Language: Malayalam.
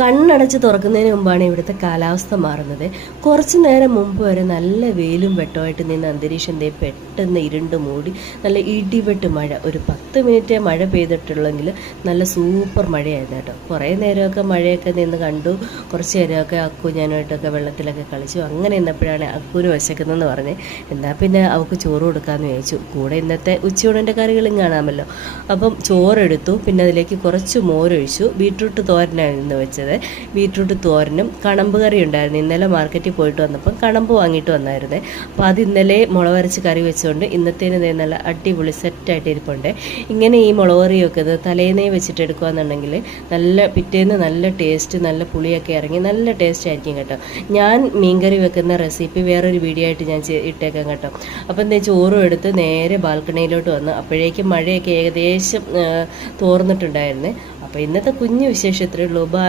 കണ്ണടച്ച് തുറക്കുന്നതിന് മുമ്പാണ് ഇവിടുത്തെ കാലാവസ്ഥ മാറുന്നത്. കുറച്ച് നേരം മുമ്പ് വരെ നല്ല വെയിലും വെട്ടമായിട്ട് നിന്ന് അന്തരീക്ഷം ദേ പെട്ടെന്ന് ഇരുണ്ട് മൂടി നല്ല ഇടിവെട്ട് മഴ. ഒരു 10 മിനിറ്റേ മഴ പെയ്തിട്ടുള്ളെങ്കിൽ നല്ല സൂപ്പർ മഴയായിരുന്നു കേട്ടോ. കുറേ നേരമൊക്കെ മഴയൊക്കെ നിന്ന് കണ്ടു. കുറച്ച് നേരമൊക്കെ അക്കു ഞാനുമായിട്ടൊക്കെ വെള്ളത്തിലൊക്കെ കളിച്ചു. അങ്ങനെ ഇന്നപ്പോഴാണ് അക്കുവിന് വിശക്കുന്നതെന്ന് പറഞ്ഞ് എന്നാൽ പിന്നെ അവൾക്ക് ചോറ് കൊടുക്കാമെന്ന് ചോദിച്ചു. കൂടെ ഇന്നത്തെ ഉച്ചയൂണിൻ്റെ കറികളും കാണാമല്ലോ. അപ്പം ചോറെടുത്തു, പിന്നെ അതിലേക്ക് കുറച്ച് മോരൊഴിച്ചു. ബീട്രൂട്ട് തോരനായിരുന്നു വെച്ചത്. ബീട്രൂട്ട് തോരനും കണമ്പ് കറി ഉണ്ടായിരുന്നു. ഇന്നലെ മാർക്കറ്റിൽ പോയിട്ട് വന്നപ്പം കണമ്പ് വാങ്ങിയിട്ട് വന്നായിരുന്നേ. അപ്പോൾ അത് ഇന്നലെ മുളക് അരച്ച് കറി വെച്ചുകൊണ്ട് ഇന്നത്തേന് നല്ല അടിപൊളി സെറ്റായിട്ട് ഇരിപ്പുണ്ട്. ഇങ്ങനെ ഈ മുളക് കറിയൊക്കെ ഇത് തലേന്നേ വെച്ചിട്ട് എടുക്കുകയെന്നുണ്ടെങ്കിൽ നല്ല പിറ്റേന്ന് നല്ല ടേസ്റ്റ്, നല്ല പുളിയൊക്കെ ഇറങ്ങി നല്ല ടേസ്റ്റ് ആയിരിക്കും കേട്ടോ. ഞാൻ മീൻകറി വെക്കുന്ന റെസിപ്പി വേറൊരു വീഡിയോ ആയിട്ട് ഞാൻ ഇട്ടേക്കാം കേട്ടോ. അപ്പം എന്താ ചോറും എടുത്ത് നേരെ ബാൽക്കണിയിലോട്ട് വന്നു. അപ്പോഴേക്കും മഴയൊക്കെ ഏകദേശം തോർന്നിട്ടുണ്ടായിരുന്നേ. അപ്പോൾ ഇന്നത്തെ കുഞ്ഞു വിശേഷം ഇത്രയേ ഉള്ളൂ. ബൈ.